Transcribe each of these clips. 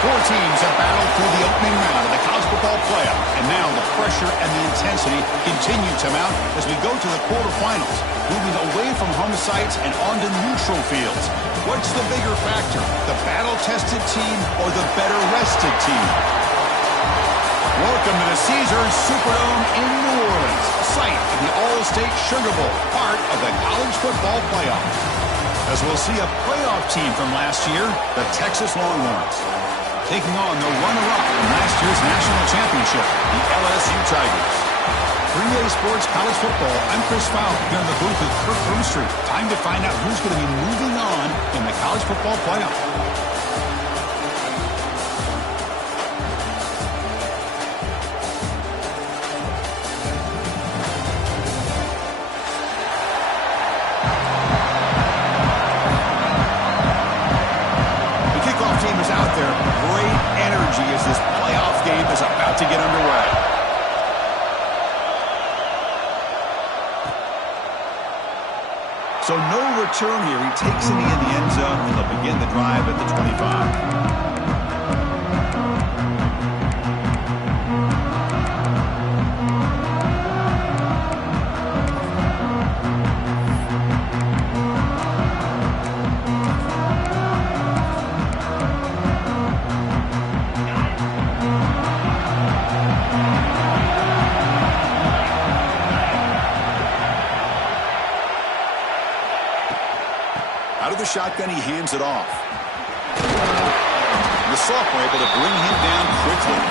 Four teams have battled through the opening round of the college football playoff, and now the pressure and the intensity continue to mount as we go to the quarterfinals, moving away from home sites and onto neutral fields. What's the bigger factor, the battle-tested team or the better-rested team? Welcome to the Caesars Superdome in New Orleans, site of the All-State Sugar Bowl, part of the college football playoff. As we'll see a playoff team from last year, the Texas Longhorns, taking on the runner-up from last year's national championship, the LSU Tigers. 3A Sports College Football, I'm Chris Fowler, here in the booth with Kirk Broomstreet. Time to find out who's going to be moving on in the college football playoff. As this playoff game is about to get underway. So no return here. He takes it in the end zone, and they'll begin the drive at the 25. Shotgun, he hands it off. The sophomore able to bring him down quickly.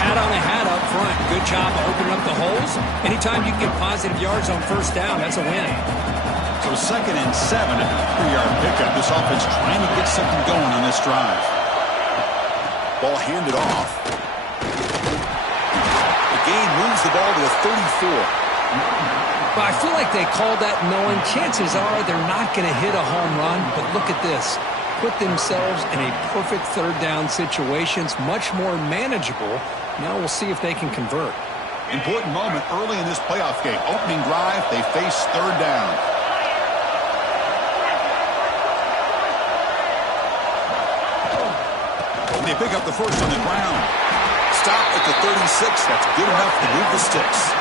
Hat on a hat up front. Good job of opening up the holes. Anytime you can get positive yards on first down, that's a win. So 2nd and 7 at the 3-yard pickup. This offense trying to get something going on this drive. Ball handed off. The gain moves the ball to the 34. Well, I feel like they called that knowing chances are they're not going to hit a home run, but look at this. Put themselves in a perfect third down situation. It's much more manageable. Now we'll see if they can convert. Important moment early in this playoff game. Opening drive, they face third down. And they pick up the first on the ground. Stop at the 36. That's good enough to move the sticks.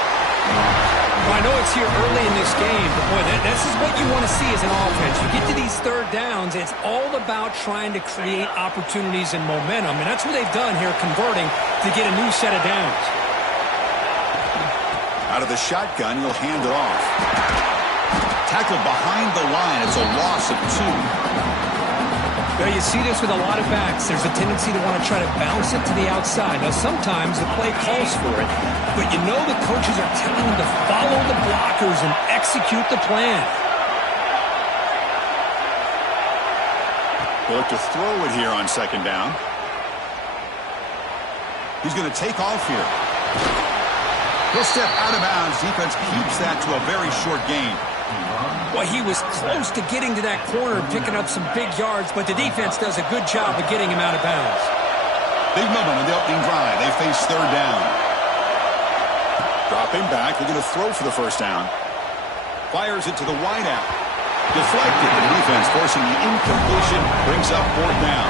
Well, I know it's here early in this game, but boy, this is what you want to see as an offense. You get to these third downs, it's all about trying to create opportunities and momentum, and that's what they've done here, converting to get a new set of downs. Out of the shotgun, he'll hand it off. Tackled behind the line. It's a loss of 2. Well, you see this with a lot of backs. There's a tendency to want to try to bounce it to the outside. Now, sometimes the play calls for it, but you know the coaches are telling them to follow the blockers and execute the plan. They'll look to throw it here on 2nd down. He's going to take off here. He'll step out of bounds. Defense keeps that to a very short gain. Well, he was close to getting to that corner and picking up some big yards, but the defense does a good job of getting him out of bounds. Big moment on the opening drive. They face third down. Dropping back. They're going to throw for the first down. Fires it to the wideout. Deflected. The defense forcing the incompletion. Brings up 4th down.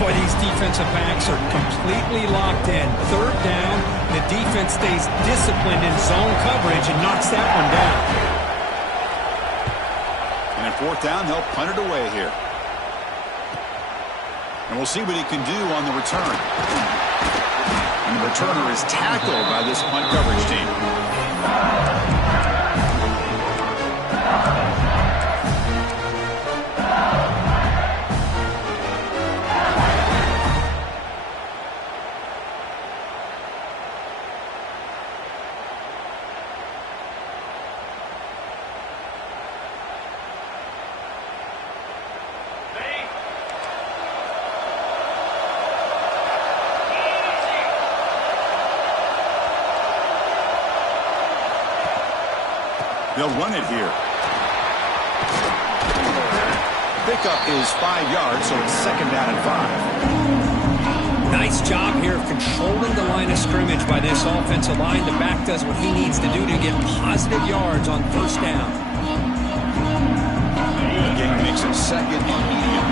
Boy, these defensive backs are completely locked in. Third down, the defense stays disciplined in zone coverage and knocks that one down. And at 4th down, they'll punt it away here. And we'll see what he can do on the return. And the returner is tackled by this punt coverage team. They'll run it here. Pickup is 5 yards, so it's 2nd down and 5. Nice job here of controlling the line of scrimmage by this offensive line. The back does what he needs to do to get positive yards on first down. The game makes it 2nd and medium.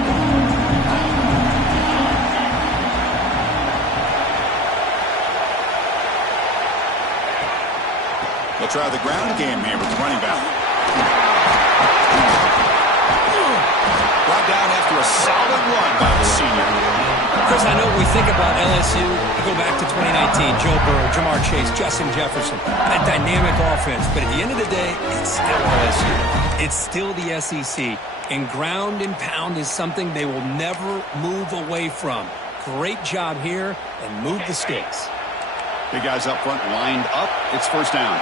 try the ground game here with the running back. Brought down after a solid run by the senior. Chris, I know we think about LSU. You go back to 2019, Joe Burrow, Jamar Chase, Justin Jefferson, that dynamic offense. But at the end of the day, it's still LSU. It's still the SEC. And ground and pound is something they will never move away from. Great job here, and move the sticks. Big guys up front lined up. It's first down.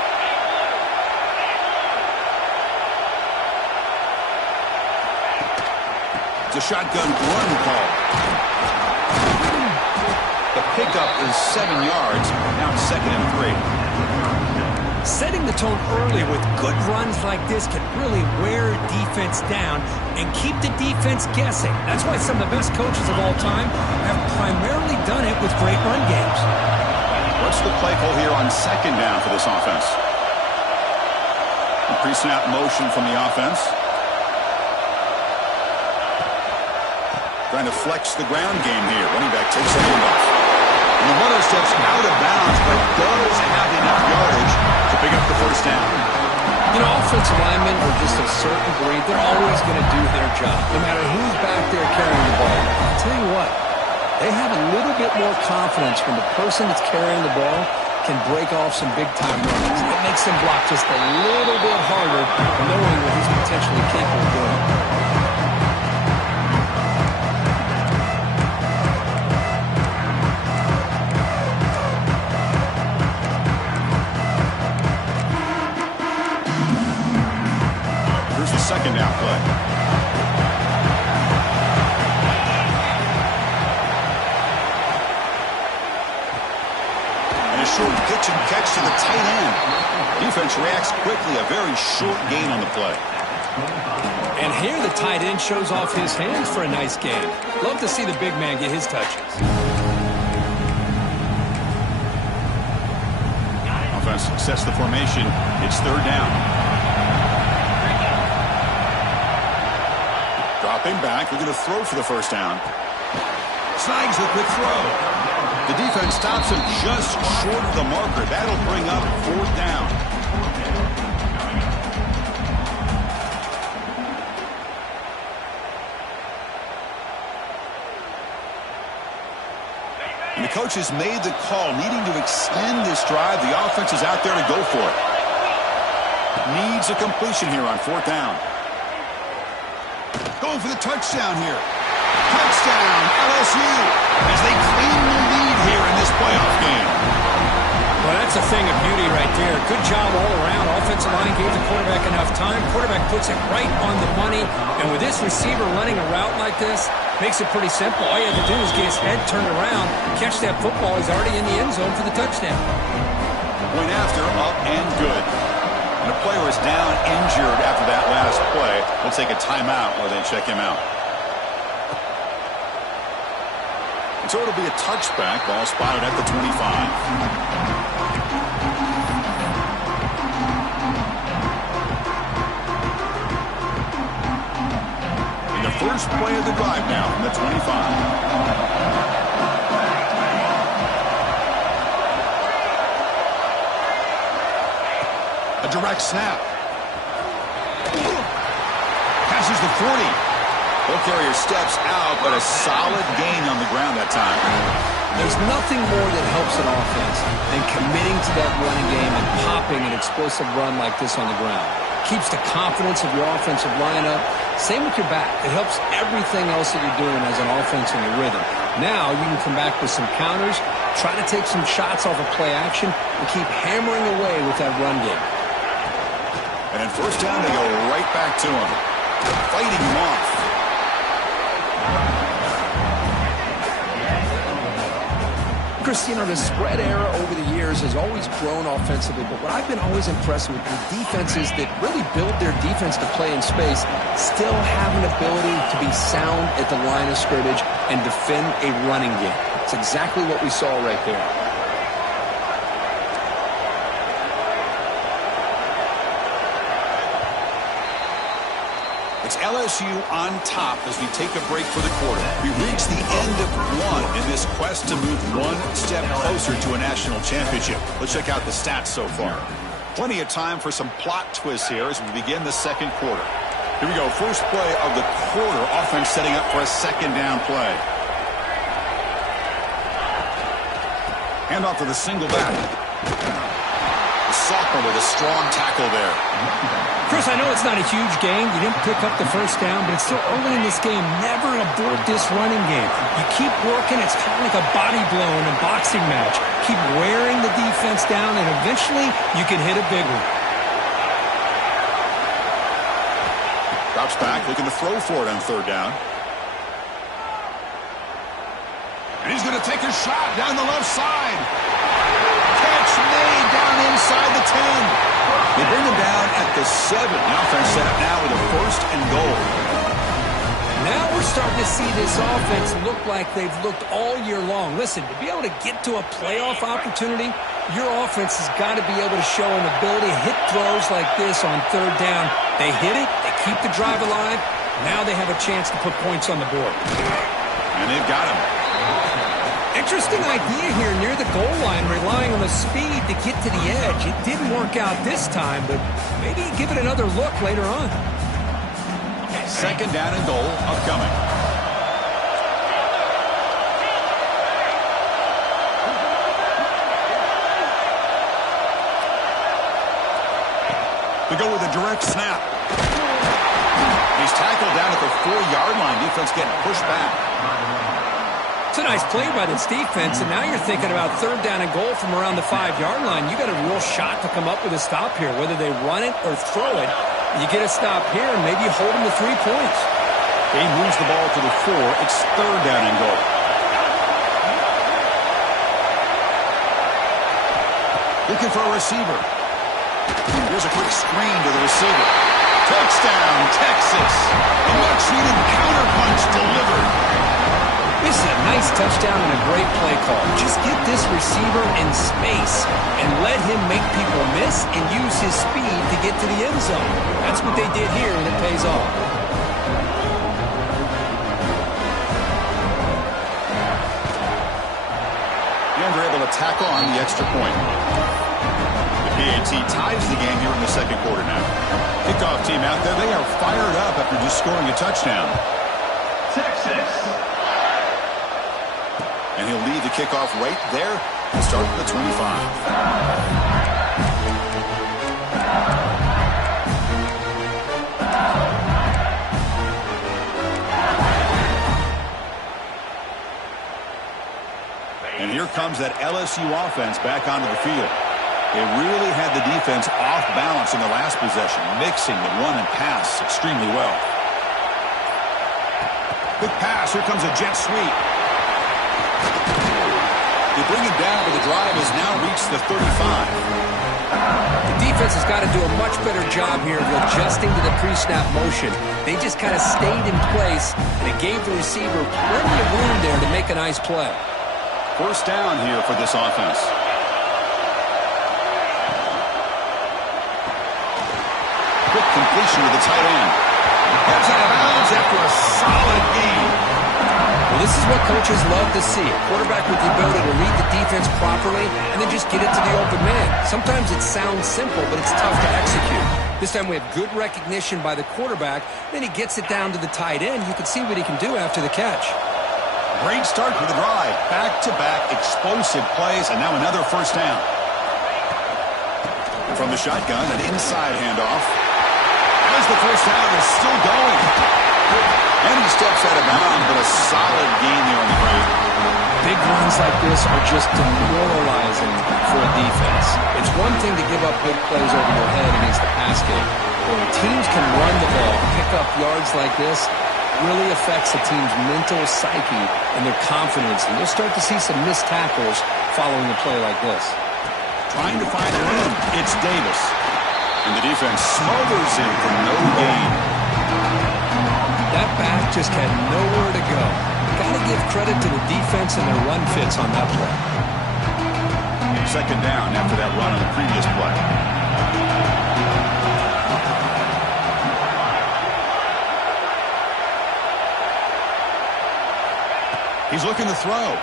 It's a shotgun run call. The pickup is 7 yards. Now it's 2nd and 3. Setting the tone early with good runs like this can really wear defense down and keep the defense guessing. That's why some of the best coaches of all time have primarily done it with great run games. What's the play call here on 2nd down for this offense? A pre-snap motion from the offense. Trying to flex the ground game here. Running back takes the handoff. And the runner steps out of bounds, but does have enough yardage to pick up the first down. You know, offensive linemen are just a certain breed. They're always going to do their job, no matter who's back there carrying the ball. I'll tell you what, they have a little bit more confidence when the person that's carrying the ball can break off some big-time runs. It makes them block just a little bit harder, knowing what he's potentially capable of doing. Second down play. And a short pitch and catch to the tight end. Defense reacts quickly. A very short gain on the play. And here the tight end shows off his hands for a nice gain. Love to see the big man get his touches. Offense sets the formation. It's 3rd down. Dropping back, we're going to throw for the first down. Snags the quick throw. The defense stops him just short of the marker. That'll bring up 4th down. And the coach has made the call, needing to extend this drive. The offense is out there to go for it. Needs a completion here on 4th down. Going for the touchdown here. Touchdown, LSU, as they claim the lead here in this playoff game. Well, that's a thing of beauty right there. Good job all around. Offensive line gave the quarterback enough time. Quarterback puts it right on the money. And with this receiver running a route like this, makes it pretty simple. All you have to do is get his head turned around, catch that football. He's already in the end zone for the touchdown. Point after, up and good. And the player is down injured after that last play. We'll take a timeout while they check him out. And so it'll be a touchback. Ball spotted at the 25. In the first play of the drive now from the 25. Direct snap. Passes the 40. Ball carrier steps out, but a solid gain on the ground that time. There's nothing more that helps an offense than committing to that running game and popping an explosive run like this on the ground. Keeps the confidence of your offensive lineup. Same with your back. It helps everything else that you're doing as an offense in your rhythm. Now you can come back with some counters, try to take some shots off of play action, and keep hammering away with that run game. And in first down, they go right back to him, fighting him off. Chris, you know, the spread era over the years has always grown offensively, but what I've been always impressed with defenses that really build their defense to play in space still have an ability to be sound at the line of scrimmage and defend a running game. It's exactly what we saw right there. It's LSU on top as we take a break for the quarter. We reach the end of one in this quest to move one step closer to a national championship. Let's check out the stats so far. Plenty of time for some plot twists here as we begin the second quarter. Here we go. First play of the quarter. Offense setting up for a second down play. Handoff to the single back. The sophomore with a strong tackle there. Chris, I know it's not a huge gain. You didn't pick up the first down, but it's still early in this game. Never abort this running game. You keep working. It's kind of like a body blow in a boxing match. Keep wearing the defense down, and eventually you can hit a big one. Drops back, looking to throw for it on third down. And he's going to take a shot down the left side. Catch made down inside the 10. They bring him down at the 7. The offense set up now with a first and goal. Now we're starting to see this offense look like they've looked all year long. Listen, to be able to get to a playoff opportunity, your offense has got to be able to show an ability to hit throws like this on third down. They hit it, they keep the drive alive. Now they have a chance to put points on the board. And they've got him. Interesting idea here near the goal line, relying on the speed to get to the edge. It didn't work out this time, but maybe give it another look later on. Second down and goal upcoming. We go with a direct snap. He's tackled down at the 4-yard line. Defense getting pushed back. It's a nice play by this defense, and now you're thinking about third down and goal from around the 5-yard line. You got a real shot to come up with a stop here, whether they run it or throw it. You get a stop here, and maybe you hold them to 3 points. He moves the ball to the 4. It's third down and goal. Looking for a receiver. Here's a quick screen to the receiver. Touchdown, Texas. A much-needed counterpunch delivered. This is a nice touchdown and a great play call. Just get this receiver in space and let him make people miss and use his speed to get to the end zone. That's what they did here, and it pays off. And they're able to tackle on the extra point. The PAT ties the game here in the second quarter now. Kickoff team out there. They are fired up after just scoring a touchdown. Texas. And he'll lead the kickoff right there and start at the 25. And here comes that LSU offense back onto the field. They really had the defense off balance in the last possession, mixing the run and pass extremely well. Quick pass. Here comes a jet sweep. They bring him down, but the drive has now reached the 35. The defense has got to do a much better job here of adjusting to the pre-snap motion. They just kind of stayed in place, and it gave the receiver plenty of room there to make a nice play. First down here for this offense. Quick completion to the tight end. Gets out of bounds after a solid game. Well, this is what coaches love to see. A quarterback with the ability to read the defense properly and then just get it to the open man. Sometimes it sounds simple, but it's tough to execute. This time we have good recognition by the quarterback. Then he gets it down to the tight end. You can see what he can do after the catch. Great start to the drive. Back-to-back explosive plays, and now another first down. From the shotgun, an inside handoff. As the first down is still going. And he steps out of bounds, but a solid gain there on the ground. Big runs like this are just demoralizing for a defense. It's one thing to give up big plays over your head against the pass game. When teams can run the ball, pick up yards like this, really affects the team's mental psyche and their confidence. And you'll start to see some missed tackles following a play like this. Trying to find room. It's Davis. And the defense smothers him for no gain. That back just had nowhere to go. Got to give credit to the defense and their run fits on that play. Second down after that run on the previous play. He's looking to throw.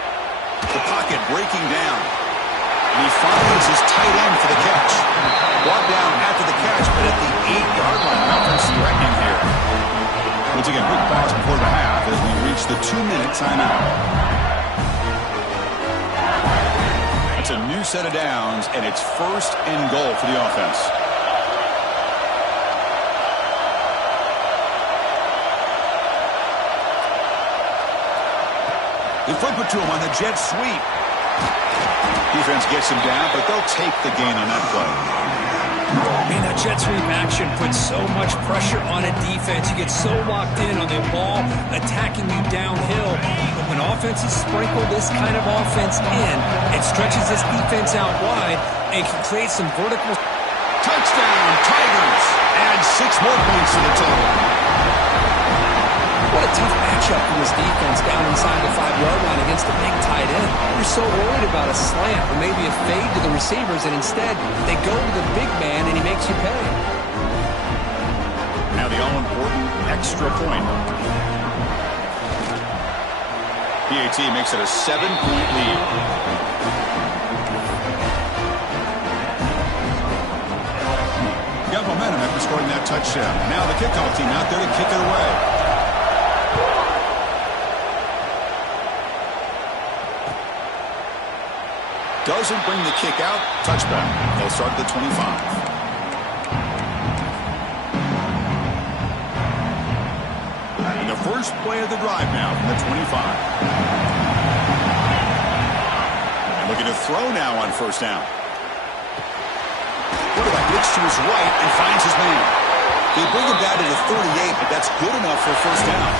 The pocket breaking down. And he finds his tight end for the catch. Brought down after the catch, but at the 8-yard line. Offense threatening here. We'll take a quick pause before the half as we reach the 2-minute timeout. That's a new set of downs, and it's 1st and goal for the offense. They flip it to him on the jet sweep. Defense gets him down, but they'll take the gain on that play. Man, that jet sweep action puts so much pressure on a defense. You get so locked in on the ball attacking you downhill. But when offenses sprinkle this kind of offense in, it stretches this defense out wide and can create some vertical. Touchdown, Tigers. Add 6 more points to the total. What a tough matchup for this defense down inside the 5-yard line against a big tight end. You're so worried about a slant or maybe a fade to the receivers, and instead they go to the big man and he makes you pay. Now the all-important extra point. PAT makes it a 7-point lead. Got momentum after scoring that touchdown. Now the kickoff team out there to kick it away. Doesn't bring the kick out. Touchback. They'll start at the 25. And the first play of the drive now from the 25. And looking to throw now on 1st down. Quarterback looks to his right and finds his man. They bring him down to the 38, but that's good enough for 1st down.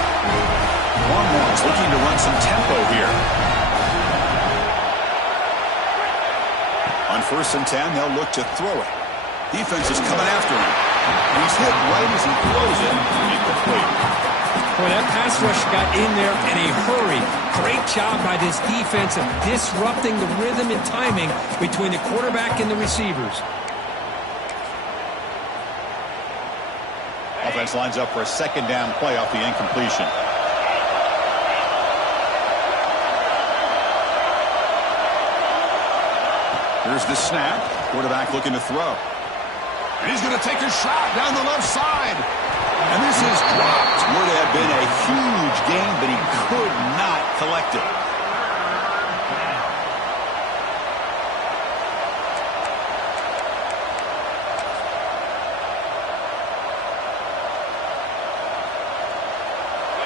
Longhorns looking to run some tempo here. On 1st and 10, they'll look to throw it. Defense is coming after him. And he's hit right as he throws it. Incomplete. Boy, that pass rush got in there in a hurry. Great job by this defense of disrupting the rhythm and timing between the quarterback and the receivers. Offense lines up for a 2nd down play off the incompletion. Here's the snap. Quarterback looking to throw. And he's going to take a shot down the left side. And this is dropped. Would have been a huge gain, but he could not collect it.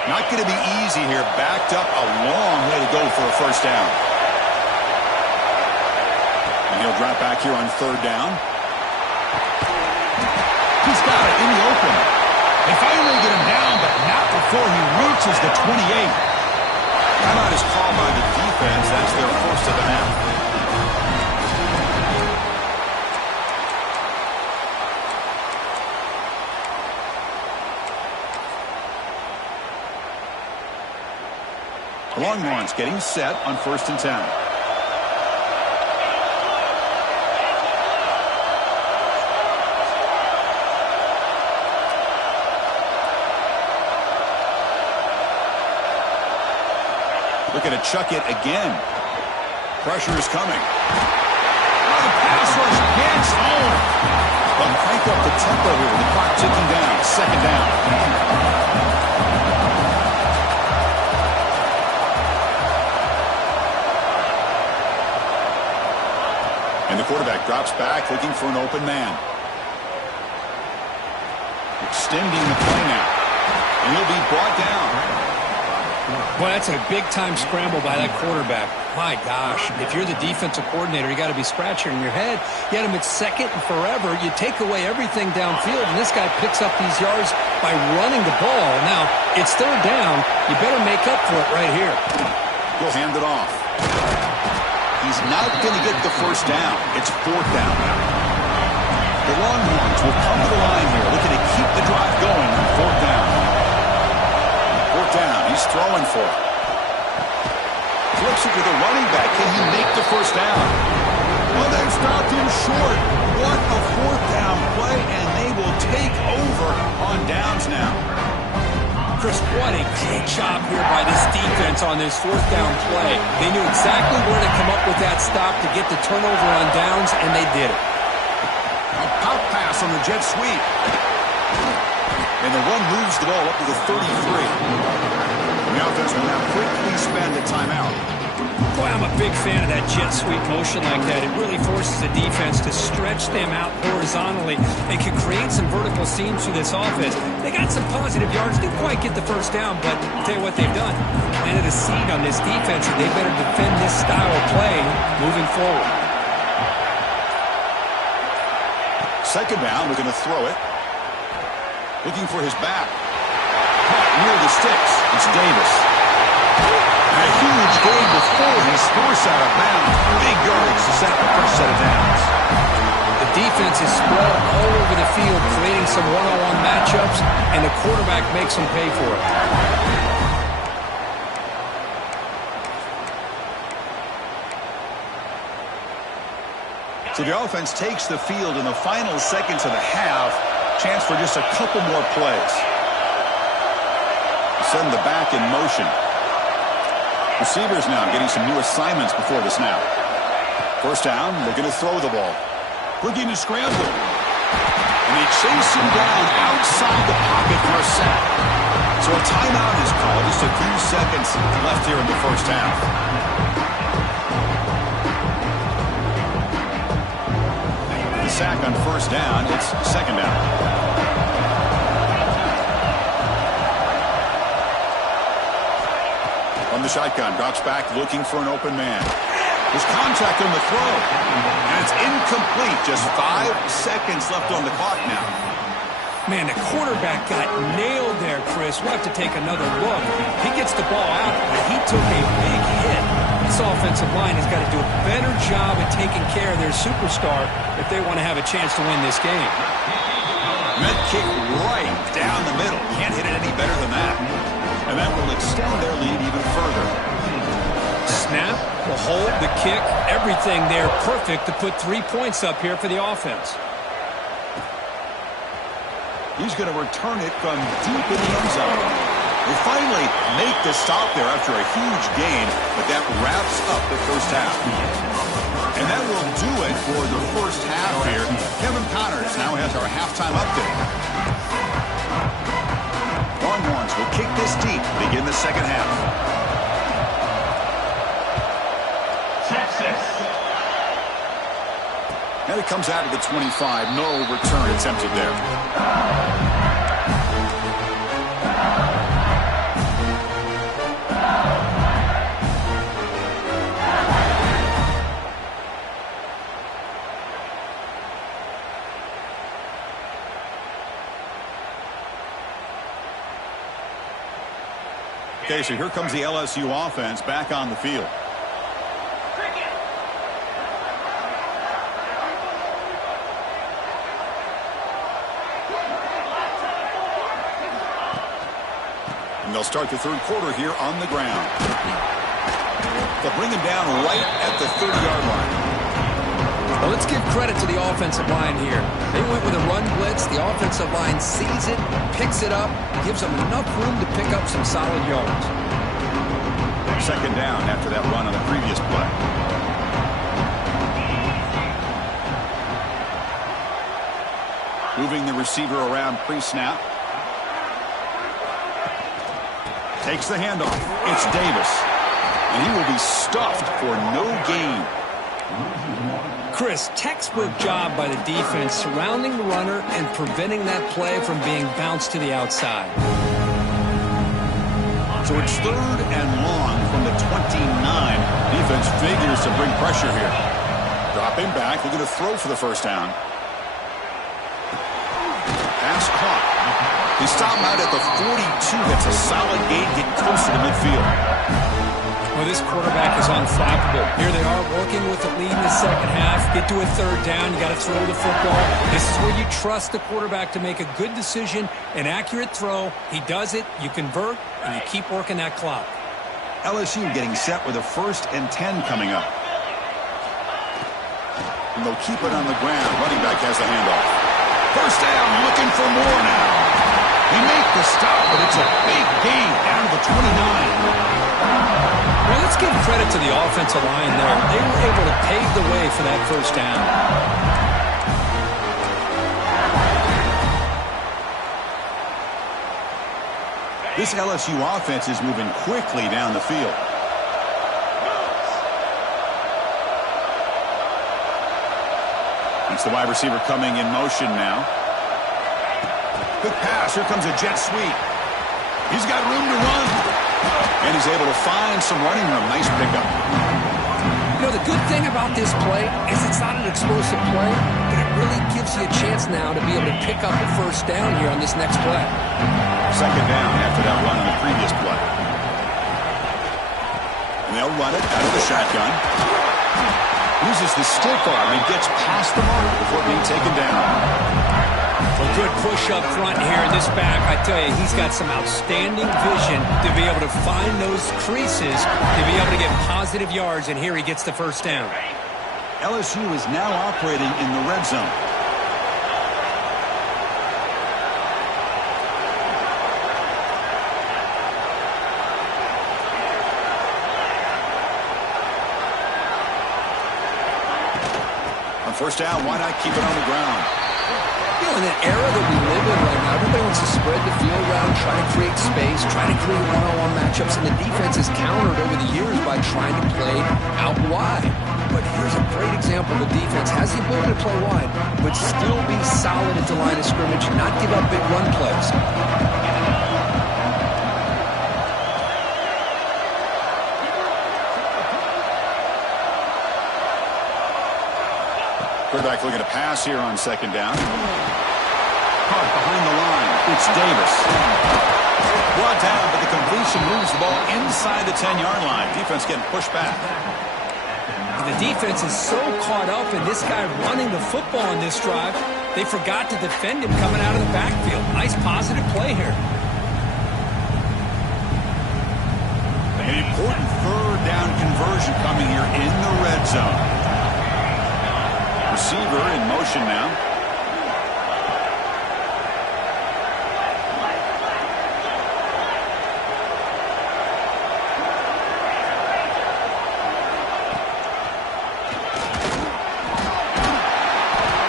Not going to be easy here. Backed up a long way to go for a 1st down. He'll drop back here on 3rd down. He's got it in the open. They finally get him down, but not before he reaches the 28. Timeout is called by the defense. That's their 1st of the half. The Longhorns getting set on 1st and 10. Looking to chuck it again. Pressure is coming. Oh, the pass rush gets home. But crank up the tempo here. The clock ticking down. 2nd down. And the quarterback drops back looking for an open man. Extending the play now. And he'll be brought down. Boy, that's a big-time scramble by that quarterback. My gosh, if you're the defensive coordinator, you got to be scratching your head. You had him at 2nd and forever. You take away everything downfield, and this guy picks up these yards by running the ball. Now, it's 3rd down. You better make up for it right here. He'll hand it off. He's not going to get the 1st down. It's 4th down now. The Longhorns will come to the line here, looking to keep the drive going on 4th down. 4th down. He's throwing for it. Flips it to the running back. Can he make the 1st down? Well, they've stopped him short. What a 4th down play, and they will take over on downs now. Chris, what a great job here by this defense. defense on this fourth down play. They knew exactly where to come up with that stop to get the turnover on downs, and they did it. A pop pass on the jet sweep. And the run moves the ball up to the 33. And the offense will now quickly spend a timeout. Boy, I'm a big fan of that jet sweep motion like that. It really forces the defense to stretch them out horizontally and can create some vertical seams through this offense. They got some positive yards. Didn't quite get the first down, but I'll tell you what they've done. Planted a seed on this defense, and they better defend this style of play moving forward. Second down, looking to throw it. Looking for his back. Caught near the sticks. It's Davis. And a huge gain before he's forced out of bounds. Big yardage to set up the first set of downs. The defense is spread all over the field, creating some one-on-one matchups, and the quarterback makes them pay for it. So the offense takes the field in the final seconds of the half. Chance for just a couple more plays. Send the back in motion. Receivers now getting some new assignments before the snap. First down, looking to throw the ball. Looking to scramble. And they chase him down outside the pocket for a sack. So a timeout is called. Just a few seconds left here in the first half. The sack on first down. It's second down. On the shotgun, drops back looking for an open man. There's contact on the throw. And it's incomplete. Just 5 seconds left on the clock now. Man, the quarterback got nailed there, Chris. We'll have to take another look. He gets the ball out, but he took a big hit. This offensive line has got to do a better job at taking care of their superstar if they want to have a chance to win this game. Med kick right down the middle. Can't hit it any better than that. And that will extend their lead even further. Snap, the hold, the kick, everything there perfect to put 3 points up here for the offense. He's going to return it from deep in the end zone. They finally make the stop there after a huge gain, but that wraps up the first half. And that will do it for the first half here. Kevin Connors now has our halftime update. Longhorns will kick this deep, begin the second half. Texas. And it comes out of the 25. No return attempted there. Okay, so here comes the LSU offense back on the field. And they'll start the third quarter here on the ground. They'll bring him down right at the 30-yard line. Well, let's give credit to the offensive line here. They went with a run blitz. The offensive line sees it, picks it up, gives them enough room to pick up some solid yards. Second down after that run on the previous play. Moving the receiver around pre-snap. Takes the handoff. It's Davis. And he will be stuffed for no gain. Chris, textbook job by the defense surrounding the runner and preventing that play from being bounced to the outside. So it's third and long from the 29. Defense figures to bring pressure here. Dropping back, looking to throw for the first down. Pass caught. He stopped him out at the 42. That's a solid gain, getting close to the midfield. Well, this quarterback is unflappable. Here they are working with the lead in the second half. Get to a third down. You got to throw the football. This is where you trust the quarterback to make a good decision, an accurate throw. He does it. You convert, and you keep working that clock. LSU getting set with a 1st and 10 coming up. And they'll keep it on the ground. Running back has the handoff. First down, looking for more now. He made the stop, but it's a big gain down to the 29. to the offensive line there. They were able to pave the way for that first down. This LSU offense is moving quickly down the field. It's the wide receiver coming in motion now. Quick pass. Here comes a jet sweep. He's got room to run. And he's able to find some running room. Nice pickup. You know, the good thing about this play is it's not an explosive play, but it really gives you a chance now to be able to pick up a first down here on this next play. Second down after that run on the previous play. And they'll run it out of the shotgun. Uses the stick arm and gets past the mark before being taken down. A good push up front here in this back. I tell you, he's got some outstanding vision to be able to find those creases, to be able to get positive yards, and here he gets the first down. LSU is now operating in the red zone. On first down, why not keep it on the ground? You know, in the era that we live in right now, everybody wants to spread the field around, try to create space, try to create one-on-one matchups, and the defense has countered over the years by trying to play out wide. But here's a great example. The defense has the ability to play wide, but still be solid at the line of scrimmage, not give up big run plays. Quarterback looking to pass here on second down. Caught behind the line. It's Davis. Brought down, but the completion moves the ball inside the 10-yard line. Defense getting pushed back. The defense is so caught up in this guy running the football on this drive, they forgot to defend him coming out of the backfield. Nice positive play here. An important third down conversion coming here in the red zone. Receiver in motion now.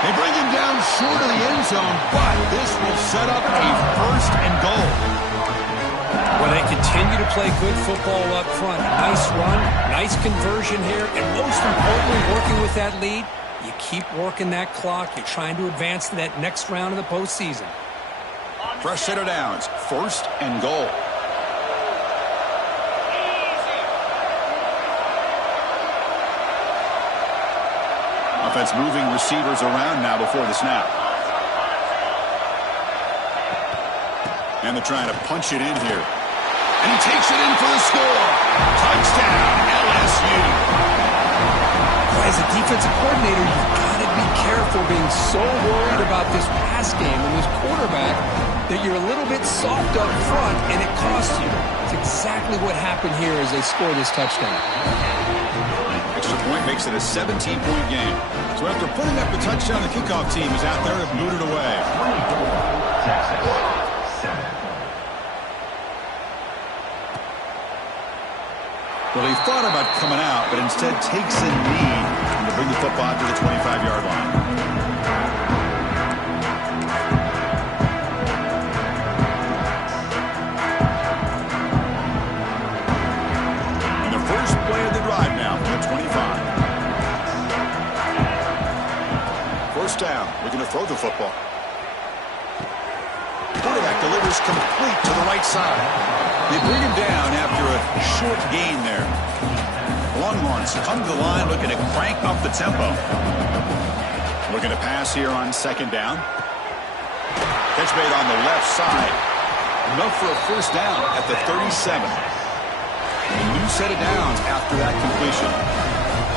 They bring him down short of the end zone, but this will set up a first and goal. Well, they continue to play good football up front. Nice run, nice conversion here, and most importantly, working with that lead. You keep working that clock. You're trying to advance to that next round of the postseason. Fresh set of downs. First and goal. Offense moving receivers around now before the snap. And they're trying to punch it in here. And he takes it in for the score. Touchdown, LSU. As a defensive coordinator, you've got to be careful being so worried about this pass game and this quarterback that you're a little bit soft up front and it costs you. It's exactly what happened here as they score this touchdown. Extra point makes it a 17-point game. So after putting up the touchdown, the kickoff team is out there to boot it away. Well, he thought about coming out, but instead takes a knee to bring the football to the 25-yard line. And the first play of the drive now from the 25. First down, looking to throw the football. Quarterback delivers complete to the right side. They bring him down after a short gain there. Longhorns come to the line looking to crank up the tempo. Looking to pass here on second down. Catch made on the left side. Enough for a first down at the 37. A new set of downs after that completion.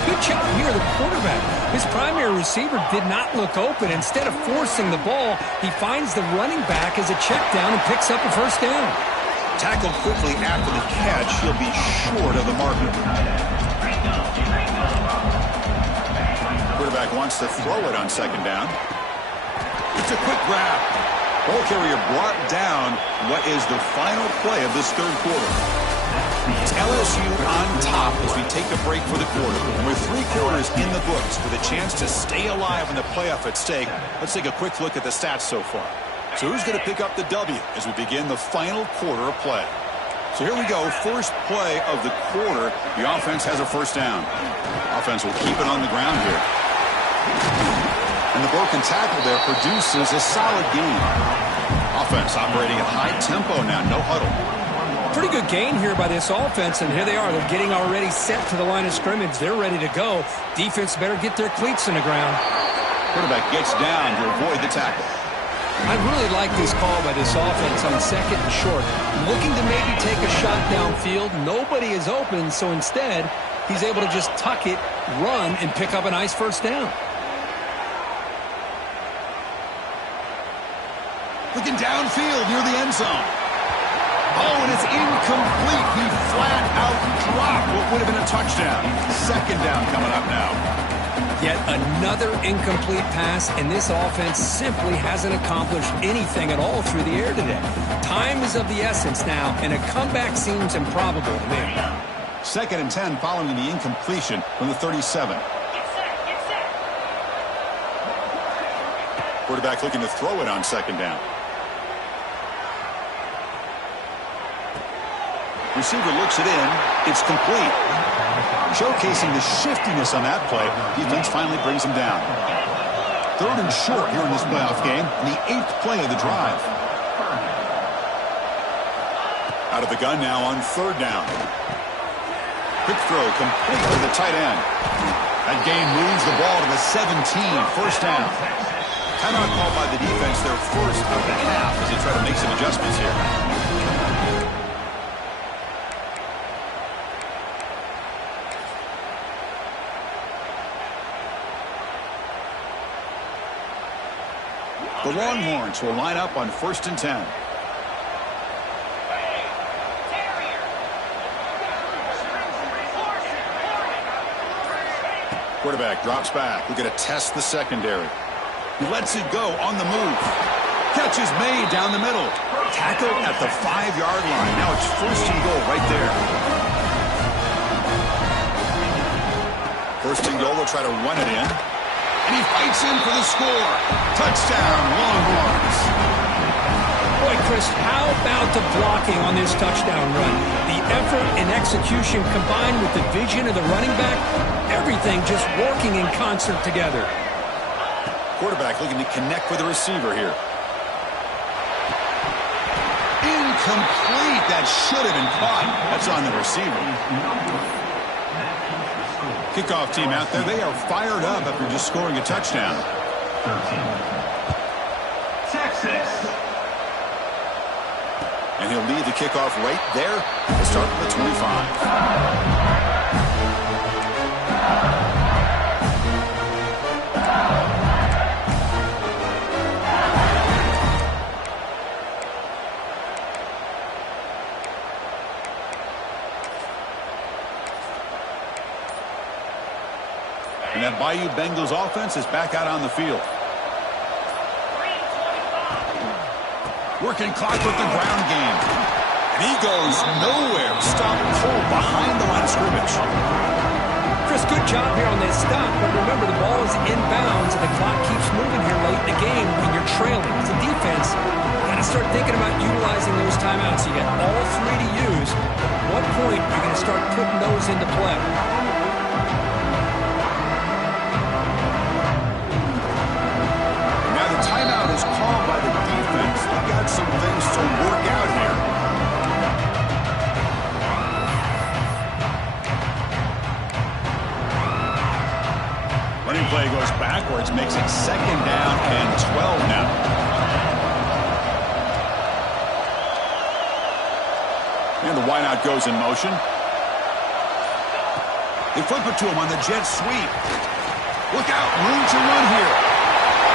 Good job here, the quarterback. His primary receiver did not look open. Instead of forcing the ball, he finds the running back as a check down and picks up a first down. Tackled quickly after the catch. He'll be short of the marker. Quarterback wants to throw it on second down. It's a quick grab. Ball carrier brought down. What is the final play of this third quarter? It's LSU on top as we take a break for the quarter. And we're 3 quarters in the books with a chance to stay alive in the playoff at stake. Let's take a quick look at the stats so far. So who's going to pick up the W as we begin the final quarter of play? So here we go, first play of the quarter. The offense has a first down. Offense will keep it on the ground here. And the broken tackle there produces a solid gain. Offense operating at high tempo now, no huddle. Pretty good gain here by this offense, and here they are. They're getting already set to the line of scrimmage. They're ready to go. Defense better get their cleats in the ground. Quarterback gets down to avoid the tackle. I really like this call by this offense on second and short. Looking to maybe take a shot downfield. Nobody is open, so instead, he's able to just tuck it, run, and pick up a nice first down. Looking downfield near the end zone. Oh, and it's incomplete. He flat out dropped what would have been a touchdown. Second down coming up now. Yet another incomplete pass, and this offense simply hasn't accomplished anything at all through the air today. Time is of the essence now, and a comeback seems improbable to me. 2nd and 10 following the incompletion from the 37. Quarterback looking to throw it on second down. Receiver looks it in. It's complete. Showcasing the shiftiness on that play, defense finally brings him down. 3rd and short here in this playoff game, and the 8th play of the drive. Out of the gun now on 3rd down. Quick throw complete to the tight end. That gain moves the ball to the 17, first down. Timeout called by the defense, their first of the half as they try to make some adjustments here. The Longhorns will line up on 1st and 10. Quarterback drops back. We're going to test the secondary. He lets it go on the move. Catch is made down the middle. Tackle at the 5-yard line. Now it's 1st and goal right there. 1st and goal. They'll try to run it in. And he fights in for the score. Touchdown, Longhorns. Boy, Chris, how about the blocking on this touchdown run? The effort and execution combined with the vision of the running back, everything just working in concert together. Quarterback looking to connect with the receiver here. Incomplete. That should have been caught. That's on the receiver. Kickoff team out there. They are fired up after just scoring a touchdown. Texas. And he'll lead the kickoff right there to start from the 25. And that Bayou Bengals offense is back out on the field. Working clock with the ground game. And he goes nowhere. Stop pull behind the line of scrimmage. Chris, good job here on this stop, but remember the ball is inbounds and the clock keeps moving here late in the game when you're trailing. As a defense, you got to start thinking about utilizing those timeouts. You got all 3 to use. At what point are you going to start putting those into play? Timeout is called by the defense. They've got some things to work out here. Running play goes backwards, makes it 2nd down and 12 now. And the wideout goes in motion. They flip it to him on the jet sweep. Look out, room to run here.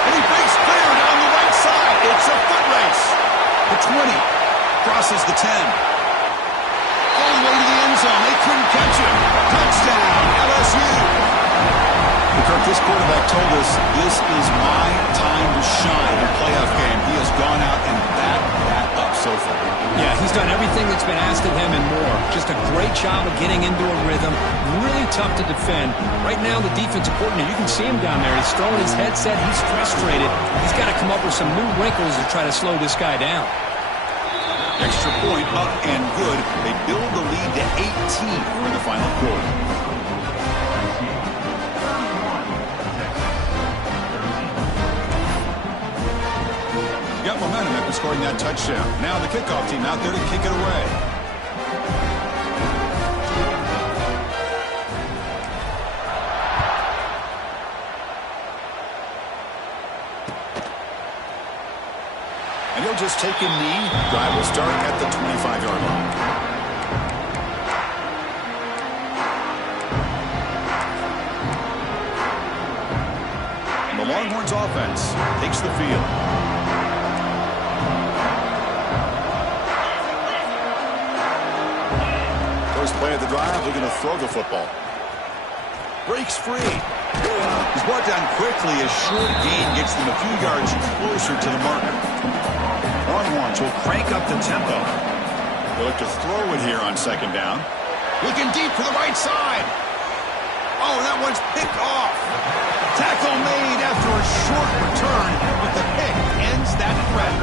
And he breaks clear down the right side. It's a foot race. The 20 crosses the 10. All the way to the end zone. They couldn't catch him. Touchdown, LSU. Kirk, this quarterback told us this is my time to shine in a playoff game. He has gone out and backed that up so far. Yeah, he's done everything that's been asked of him and more. Just a great job of getting into a rhythm. Really tough to defend. Right now, the defensive coordinator, you can see him down there. He's throwing his headset. He's frustrated. He's got to come up with some new wrinkles to try to slow this guy down. Extra point up and good. They build the lead to 18 in the final quarter. Got momentum after scoring that touchdown. Now the kickoff team out there to kick it away. And he'll just take a knee. Drive will start at the 25-yard line. And the Longhorns offense takes the field. First play of the drive, they're going to throw the football. Breaks free. He's brought down quickly. A short gain gets them a few yards closer to the marker. Longhorns will crank up the tempo. They look to throw it here on second down. Looking deep to the right side. Oh, that one's picked off. Tackle made after a short return, but the pick ends that threat.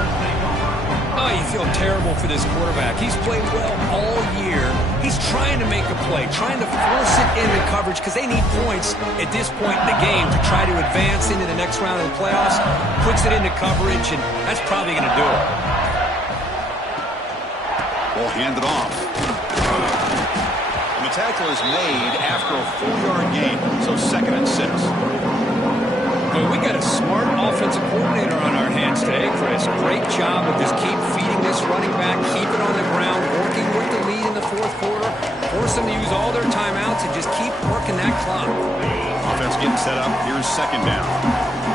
Oh, you feel terrible for this quarterback. He's played well all year. He's trying to make a play, trying to force it into coverage because they need points at this point in the game to try to advance into the next round of the playoffs. Puts it into coverage, and that's probably going to do it. Ball handed off. And the tackle is made after a 4-yard gain, so 2nd and 6. Well, we got a smart offensive coordinator on our hands today, Chris. Great job of just keep feeding this running back, keep it on the ground, working with the lead in the 4th quarter, force them to use all their timeouts, and just keep working that clock. Offense getting set up. Here's second down.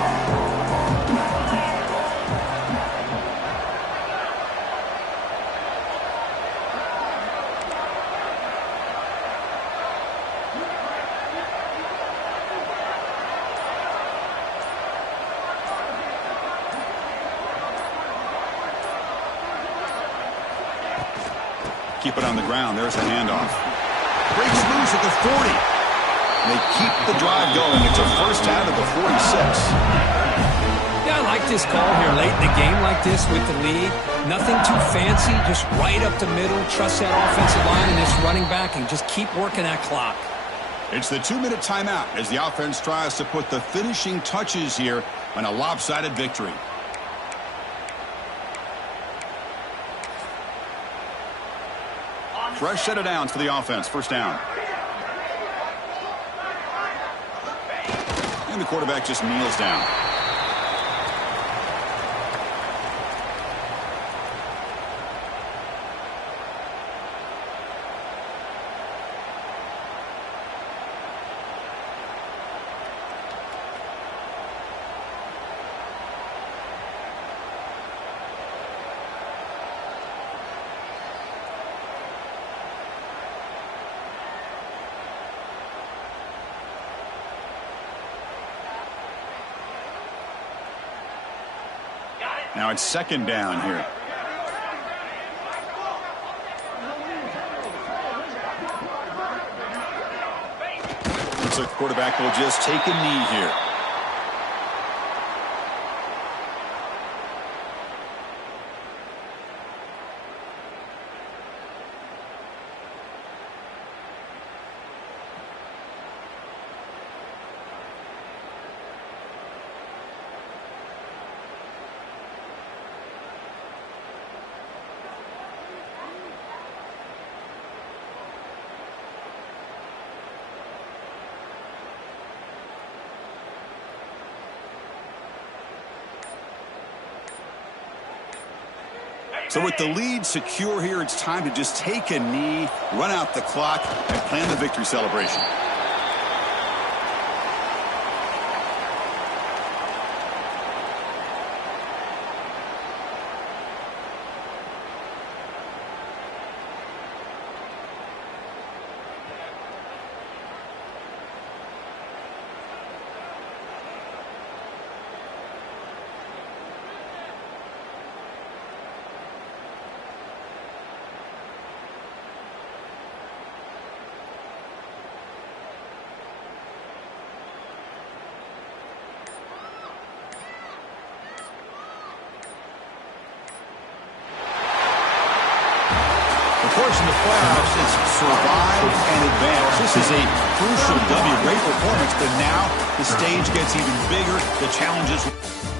Keep it on the ground. There's the handoff. Breaks loose at the 40. They keep the drive going. It's a first down at the 46. Yeah, I like this call here late in the game like this with the lead. Nothing too fancy, just right up the middle. Trust that offensive line and this running back and just keep working that clock. It's the 2-minute timeout as the offense tries to put the finishing touches here on a lopsided victory. Fresh set of downs for the offense. First down. And the quarterback just kneels down. Now it's second down here. Looks like the quarterback will just take a knee here. So with the lead secure here, it's time to just take a knee, run out the clock, and plan the victory celebration. It's survive and advance. This is a crucial W. Great performance, but now the stage gets even bigger. The challenges...